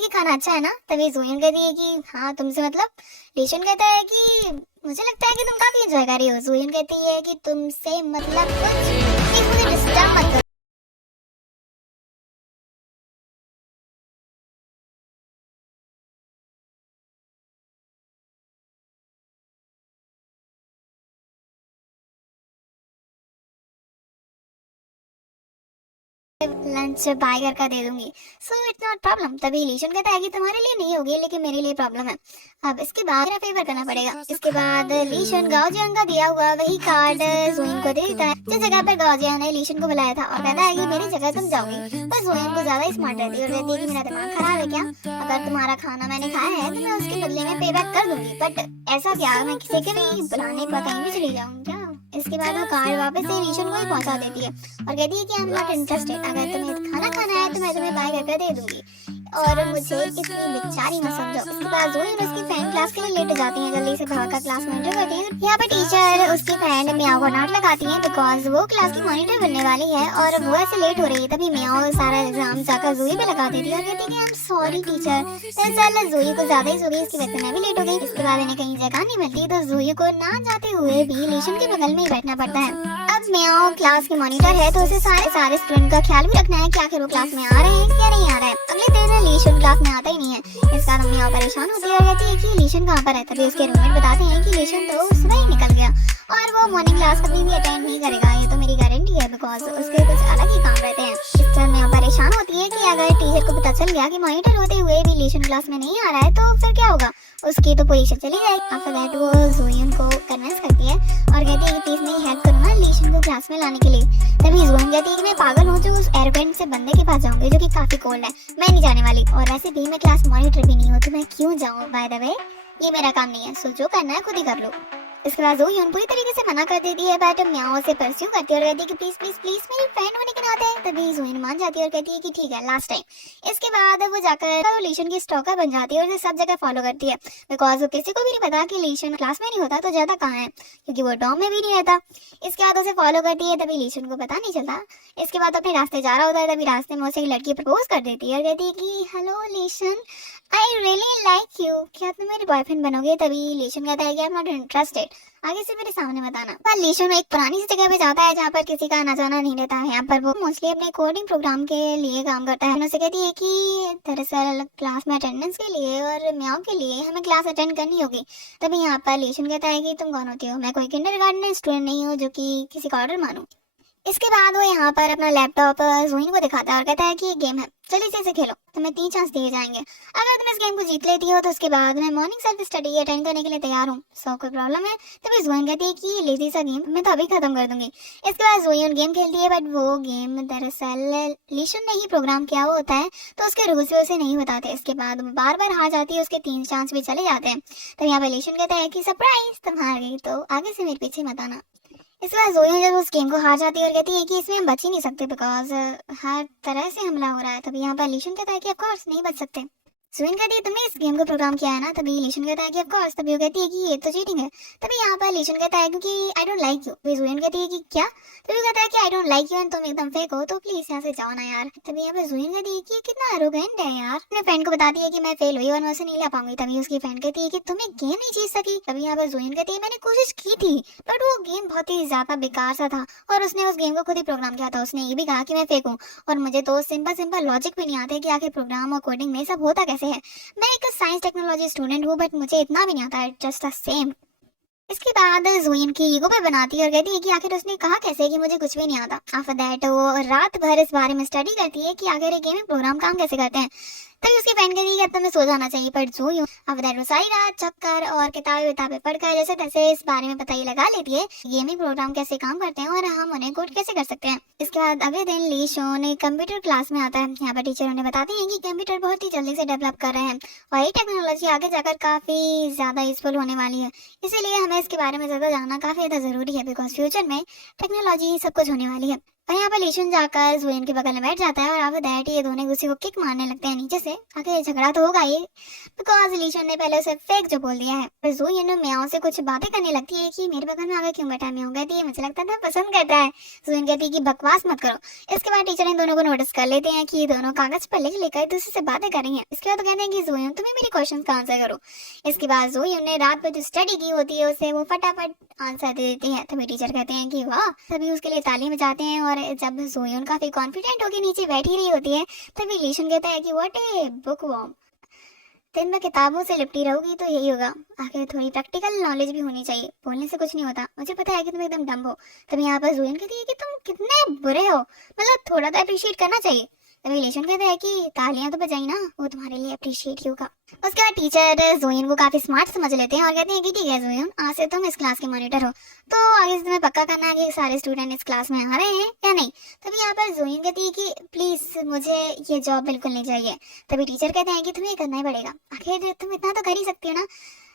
कि खाना अच्छा है ना, तभी जोयन कहती है कि हाँ तुमसे मतलब। लीशन कहता है कि मुझे लगता है कि तुम काफी एंजॉय कर रही हो। जोयन कहती है कि तुमसे मतलब कुछ, प्लीज मुझे डिस्टर्ब मत करो। लंच बाय करके दे दूंगी, सो इट्स नॉट प्रॉब्लम। तभी लीशन कहता है कि तुम्हारे लिए नहीं होगी लेकिन मेरे लिए प्रॉब्लम है। अब इसके बाद मेरा फेवर करना पड़ेगा। इसके बाद लीशन गाओजियन का दिया हुआ वही कार्ड जोइन को दे देता है, जिस जगह पर गाओजियन ने लीशन को बुलाया था, और कहता है कि मेरी जगह तुम जाओगी। पर जोइन को ज्यादा स्मार्ट रहती है और कहती है कि मेरा दिमाग खराब है क्या, अगर तुम्हारा खाना मैंने खाया है तो मैं उसके बदले में पे बैक कर दूंगी, बट ऐसा क्या मैं किसी के भी बुलाने पर कहीं भी चली जाऊँ क्या। इसके बाद वो कार्ड वापस से लीशन को ही पहुंचा देती है और कहती है कि आई एम नॉट इंटरेस्टेड, अगर तुम्हें खाना खाना है तो मैं तुम्हें बाय करके दे दूंगी और मुझे इतनी बेचारी मत समझो। उसके बाद जोई और उसकी फ्रेंड क्लास के लिए लेट हो जाती है, जल्दी से भागकर क्लास में एंटर करती है। यहाँ पर टीचर उसकी फ्रेंड मियाओ को डांट लगाती है बिकॉज वो क्लास की मॉनिटर बनने वाली है और वो ऐसे लेट हो रही है। तभी मियाओ सारा एग्जाम जाकर जोई पे लगा देती है और कहती है कि आई एम सॉरी टीचर। दरअसल जोई को ज्यादा ही सो गई, इसकी वजह से मैं भी लेट हो गई। इसके बाद इन्हें कहीं जगह नहीं मिलती तो जोई को ना जाते हुए भी लीशन के बगल में ही बैठना पड़ता है। अब मियाओ क्लास की मॉनिटर है तो उसे सारे सारे स्टूडेंट का ख्याल भी रखना है कि आखिर वो क्लास में आ रहे हैं या नहीं आ रहे हैं। अगले दिन लीशन क्लास में आता ही नहीं है। इस कारण मियाओ परेशान होती है और कहती है कि लीशन कहाँ पर है। तभी उसके रूममेट बताते हैं कि लीशन तो सुबह ही निकल गया और वो मॉर्निंग क्लास कभी भी अटेंड नहीं करेगा, ये तो मेरी गारंटी है बिकॉज उसके कुछ अलग ही काम रहते हैं। इस तरह मियाओ परेशान होती है कि अगर टीचर को पता चल गया कि मॉनिटर होते हुए भी लीशन क्लास में नहीं आ रहा है तो फिर क्या होगा, उसकी तो पोजीशन चली जाएगी। आफ्टर दैट वो जोयन को कन्विंस करती है और कहती है कि प्लीज मेरी हेल्प करो ना लीशन को क्लास में लाने के लिए। तभी जोयन कहती है कि मैं पागल हूँ जो उस एरोप्लेन से बंदे के पास जाऊंगी जो कि काफी कोल्ड है, मैं नहीं जाने वाली और वैसे भी मैं क्लास मॉनिटर भी नहीं हूँ तो मैं क्यों जाऊँ, बाय द वे ये मेरा काम नहीं है, सो जो करना है खुद ही कर लो। इसके बाद जोयन पूरी तरीके से मना कर देती है बट मियाओ से परस्यू करती है और कहती है कि प्लीज प्लीज प्लीज मेरी फ्रेंड होने के नाते। तभी जोयन मान जाती है और कहती है कि ठीक है लास्ट टाइम। इसके बाद वो जाकर लीशन की स्टॉकर बन जाती है और उसे सब जगह फॉलो करती है बिकॉज वो किसी को भी नहीं पता कि लीशन क्लास में नहीं होता तो ज्यादा कहाँ है, क्योंकि वो डॉम में भी नहीं रहता। इसके बाद उसे फॉलो करती है, तभी लीशन को पता नहीं चलता। इसके बाद अपने रास्ते जा रहा होता है, तभी रास्ते में उसे एक लड़की प्रपोज कर देती है और कहती है कि hello लीशन, I really like you, क्या तुम मेरे बॉयफ्रेंड बनोगे। तभी लीशन कहता है कि आई एम नॉट इंटरेस्टेड, आगे से मेरे सामने बताना। पर लीशन एक पुरानी सी जगह पे जाता है जहाँ पर किसी का आना जाना नहीं रहता है। यहाँ पर वो मोस्टली अपने कोडिंग प्रोग्राम के लिए काम करता है। उसे कहती है कि दरअसल क्लास में अटेंडेंस के लिए और म्याओ के लिए हमें क्लास अटेंड करनी होगी। तभी यहाँ पर लीशन कहता है कि तुम कौन होती हो, मैं कोई किंडरगार्टन स्टूडेंट नहीं हूँ जो कि किसी का ऑर्डर मानूं। इसके बाद वो यहाँ पर अपना लैपटॉप जोइन को दिखाता है और कहता है कि ये गेम है, चलिए इसे खेलो, तुम्हें 3 चांस दिए जाएंगे। अगर तुम इस गेम को जीत लेती हो तो उसके बाद मैं मॉर्निंग सेल्फ स्टडी अटेंड करने के लिए तैयार हूँ। सो कोई प्रॉब्लम है। तभी जोइन कहती है कि ये लेजी सा गेम मैं तो अभी खत्म कर दूंगी। इसके बाद जोइन गेम खेलती है बट वो गेम दरअसल लीशन ने ही प्रोग्राम किया हुआ होता है तो उसके रूल्स भी उसे नहीं बताते। इसके बाद वो बार बार हार जाती है, उसके 3 चांस भी चले जाते हैं। तब यहाँ पे लीशन कहता है कि सरप्राइज तुम हार गई तो आगे से मेरे पीछे मत आना। इस बार जोई जब उस गेम को हार जाती है और कहती है कि इसमें हम बच ही नहीं सकते बिकॉज हर तरह से हमला हो रहा है। तभी यहाँ पर लीशन कहता है कि ऑफ कोर्स नहीं बच सकते। जोइन कहती है तुमने इस गेम को प्रोग्राम किया है ना। तभी लीशन कहता है कि ऑफ कोर्स। तभी वो कहती है कि ये तो चीटिंग है। तभी यहाँ पर लीशन कहता है क्योंकि आई डोंट लाइक यू। तभी जोइन कहती है कि क्या। तभी वो कहता है कि I don't like you and तुम एकदम फेक हो तो प्लीज यहाँ से जाओ ना यार। तभी यहाँ पर जोइन कहती है कि ये कितना एरोगेंट है यार, अपने फ्रेंड को बताती है कि मैं फेल हुई और मैं उसे नहीं ला पाऊंगी। तभी उसकी फ्रेंड कहती है कि तुम एक गेम नहीं जीत सकी। तभी यहाँ पर जोइन कहती है मैंने कोशिश की थी बट वो गेम बहुत ही ज्यादा बेकार सा था और उसने उस गेम को खुद ही प्रोग्राम किया था। उसने ये भी कहा कि मैं फेक हूँ और मुझे तो सिंपल सिंपल लॉजिक भी नहीं आते कि आखिर प्रोग्राम और कोडिंग में सब होता कैसे है। मैं एक साइंस टेक्नोलॉजी स्टूडेंट हूँ बट मुझे इतना भी नहीं आता है, जस्ट द सेम। इसके बाद जोइन की ईगो पे बनाती है और कहती है कि आखिर उसने कहा कैसे कि मुझे कुछ भी नहीं आता। आफ्टर दैट वो रात भर इस बारे में स्टडी करती है कि आखिर ये गेमिंग प्रोग्राम काम कैसे करते हैं। तभी उसकी फ्रेंड कहती है कि अब तुम्हें सो जाना चाहिए, पर जो यूं आफ्टर दैट वो सारी रात चक्कर और किताबें पढ़कर जैसे तैसे इस बारे में पता ही लगा लेती है गेमिंग प्रोग्राम कैसे काम करते हैं और हम उन्हें कोड कैसे कर सकते हैं। इसके बाद अगले दिन ली शोन एक कंप्यूटर क्लास में आता है। यहाँ पर टीचर उन्हें बताते हैं कि कंप्यूटर बहुत ही जल्दी से डेवलप कर रहे हैं और ये टेक्नोलॉजी आगे जाकर काफी ज्यादा यूजफुल होने वाली है, इसीलिए हमें इसके बारे में ज्यादा जानना काफी ज्यादा जरूरी है बिकॉज फ्यूचर में टेक्नोलॉजी सब कुछ होने वाली है। और यहाँ पर लीशन जाकर जुएन के बगल में बैठ जाता है और आफ्टर दैट ये दोनों एक दूसरे को किक मारने लगते हैं नीचे से। आखिर झगड़ा तो होगा ही, बिकॉज लीशन ने पहले उसे फेक जो बोल दिया है। पर जुएन म्याओ से कुछ बातें करने लगती है कि मेरे बगल में आगे क्यों बैठा है। म्याओ कहती है मुझे लगता था पसंद करता है। जुएन कहती है कि बकवास मत करो। इसके बाद टीचर इन दोनों को नोटिस कर लेते हैं कि ये दोनों कागज पर लिख लेकर एक दूसरे से बातें कर रही हैं। इसके बाद तो कहते हैं कि जुएन तुम्हें मेरे क्वेश्चन का आंसर करो। इसके बाद जुएन ने रात में जो स्टडी की होती है उसे वो फटाफट आंसर दे देती है। तभी टीचर कहते हैं कि वाह, तभी उसके लिए ताली बजाते हैं। और जब जुएन काफी कॉन्फिडेंट होकर नीचे बैठी रही होती है तभी लीशन कहता है कि व्हाट ए बुक वॉर्म, दिन में किताबों से लिपटी रहोगी तो यही होगा। आखिर थोड़ी प्रैक्टिकल नॉलेज भी होनी चाहिए, बोलने से कुछ नहीं होता। मुझे पता है कि तुम एकदम डम्ब हो। तभी यहाँ पर जुएन कहती है कि तुम कितने बुरे हो, मतलब थोड़ा तो अप्रिशिएट करना चाहिए। तभी लीशन कहता है कि तालियां तो बजाई ना, वो तुम्हारे लिए अप्रिशिएट ही होगा। उसके बाद टीचर जुएन को काफी स्मार्ट समझ लेते हैं और कहते हैं कि ठीक है जुएन, आज से तुम इस क्लास के मॉनिटर हो, तो आगे से तुम्हें पक्का करना है कि सारे स्टूडेंट इस क्लास में आ रहे हैं या नहीं। तभी यहाँ पर जुएन कहती है कि प्लीज मुझे ये जॉब बिल्कुल नहीं चाहिए। तभी टीचर कहते हैं कि तुम्हें करना ही पड़ेगा, आखिर तुम इतना तो कर ही सकती हो ना,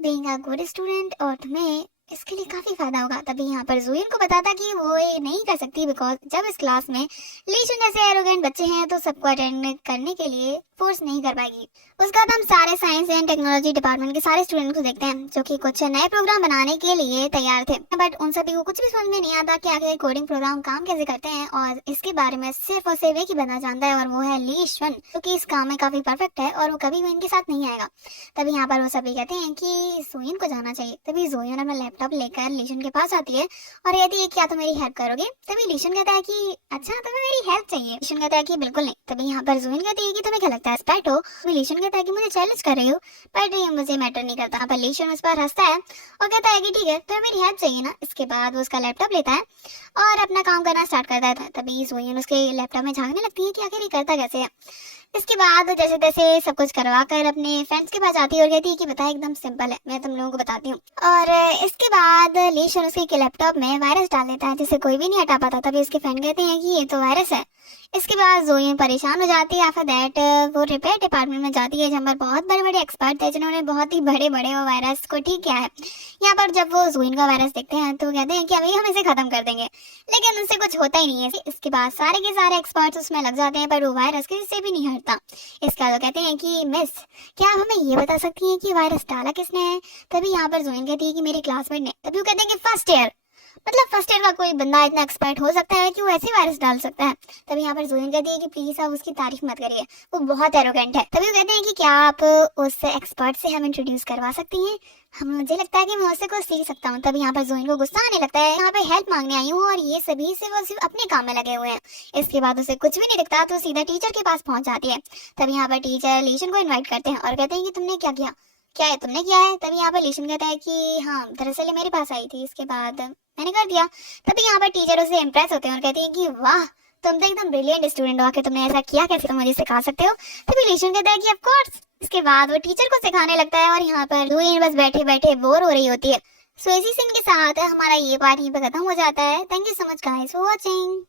बीइंग अ गुड स्टूडेंट, और तुम्हें इसके लिए काफी फायदा होगा। तभी यहाँ पर जुएन को बताता कि वो ये नहीं कर सकती बिकॉज जब इस क्लास में लीशन जैसे एरोगेंट बच्चे हैं तो सबको अटेंड करने के लिए फोर्स नहीं कर पाएगी। उसके बाद हम सारे साइंस एंड टेक्नोलॉजी डिपार्टमेंट के सारे स्टूडेंट को देखते हैं जो कि कुछ नए प्रोग्राम बनाने के लिए तैयार थे, बट उन सभी को कुछ भी समझ में नहीं आता कि आखिर कोडिंग प्रोग्राम काम कैसे करते हैं। और इसके बारे में सिर्फ और सिर्फ एक ही बंदा जानता है और वो है लीशन, जो कि इस काम में काफी परफेक्ट है और वो कभी भी इनके साथ नहीं आएगा। तभी यहाँ पर वो सभी कहते हैं कि जुएन को जाना चाहिए। तभी जुएन अपना लैपटॉप लेकर लीशन के पास आती है और कहती है क्या तुम मेरी हेल्प करोगे। तभी लीशन कहता है कि अच्छा तुम्हें मेरी हेल्प चाहिए। लीशन कहता है कि बिल्कुल नहीं। तभी यहाँ पर जुएन कहती है कि तुम्हें क्या लगता है स्पैट हो। लीशन कहता है कि मुझे चैलेंज कर रही हो, बट ये मुझे मैटर नहीं करता। यहाँ पर लीशन उस पर हंसता है और कहता है कि ठीक है तुम्हें मेरी हेल्प चाहिए ना। इसके बाद वो उसका लैपटॉप लेता है और अपना काम करना स्टार्ट करता है। तभी जुएन उसके लैपटॉप में झांकने लगती है कि आखिर ये करता कैसे है। इसके बाद जैसे तैसे सब कुछ करवा कर अपने फ्रेंड्स के पास जाती है और कहती है कि बता एकदम सिंपल है, मैं तुम लोगों को बताती हूँ। और इसके बाद लीशन उसके लैपटॉप में वायरस डाल देता है जिसे कोई भी नहीं हटा पाता। तभी उसके फ्रेंड कहते हैं कि ये तो वायरस है। इसके बाद जुएन परेशान हो जाती है। आफ्टर दैट वो रिपेयर डिपार्टमेंट में जाती है जहाँ पर बहुत बड़े बड़े एक्सपर्ट थे जिन्होंने बहुत ही बड़े बड़े वो वायरस को ठीक किया है। यहाँ पर जब वो जुएन का वायरस देखते हैं तो कहते हैं कि अभी हम इसे खत्म कर देंगे, लेकिन उससे कुछ होता ही नहीं है। इसके बाद सारे के सारे एक्सपर्ट्स उसमें लग जाते हैं पर वो वायरस किसी से भी नहीं हटता। इसके बाद वो कहते हैं कि मिस, क्या आप हमें ये बता सकती हैं कि वायरस डाला किसने है। तभी यहाँ पर जुएन कहती है कि मेरे क्लासमेट ने। तभी वो कहते हैं कि फर्स्ट ईयर, मतलब फर्स्ट ईयर का कोई बंदा इतना एक्सपर्ट हो सकता है कि वो ऐसे वायरस डाल सकता है। तभी यहाँ पर जुएन कहती है कि प्लीज आप उसकी तारीफ मत करिए, वो बहुत एरोगेंट है। तभी वो कहते हैं कि क्या आप उस एक्सपर्ट से हम इंट्रोड्यूस करवा सकती हैं, हम मुझे लगता है कि मैं उससे कुछ सीख सकता हूँ। तभी यहाँ पर जुएन को गुस्सा आने लगता है, यहाँ पे हेल्प मांगने आई हूँ और ये सभी से वो सिर्फ अपने काम में लगे हुए हैं। इसके बाद उसे कुछ भी नहीं दिखता तो सीधा टीचर के पास पहुंच जाती है। तभी यहाँ पर टीचर लीशन को इन्वाइट करते हैं और कहते हैं कि तुमने क्या किया, क्या है तुमने किया है। तभी यहाँ पर लीशन कहता है कि हाँ दरअसल मेरे पास आई थी, इसके बाद मैंने कर दिया। तभी यहाँ पर टीचर उससे इम्प्रेस होते हैं और कहते हैं कि वाह तुम तो एकदम ब्रिलियंट स्टूडेंट हो, आके तुमने ऐसा किया कैसे, तुम मुझे सिखा सकते हो। तभी लीशन कहता है कि ऑफ कोर्स। इसके बाद वो टीचर को सिखाने लगता है और यहाँ पर जुएन बस बैठे बैठे बोर हो रही होती है। सो इसी सीन के साथ हमारा ये पार्ट यहीं पे खत्म हो जाता है। Thank you so much guys for watching.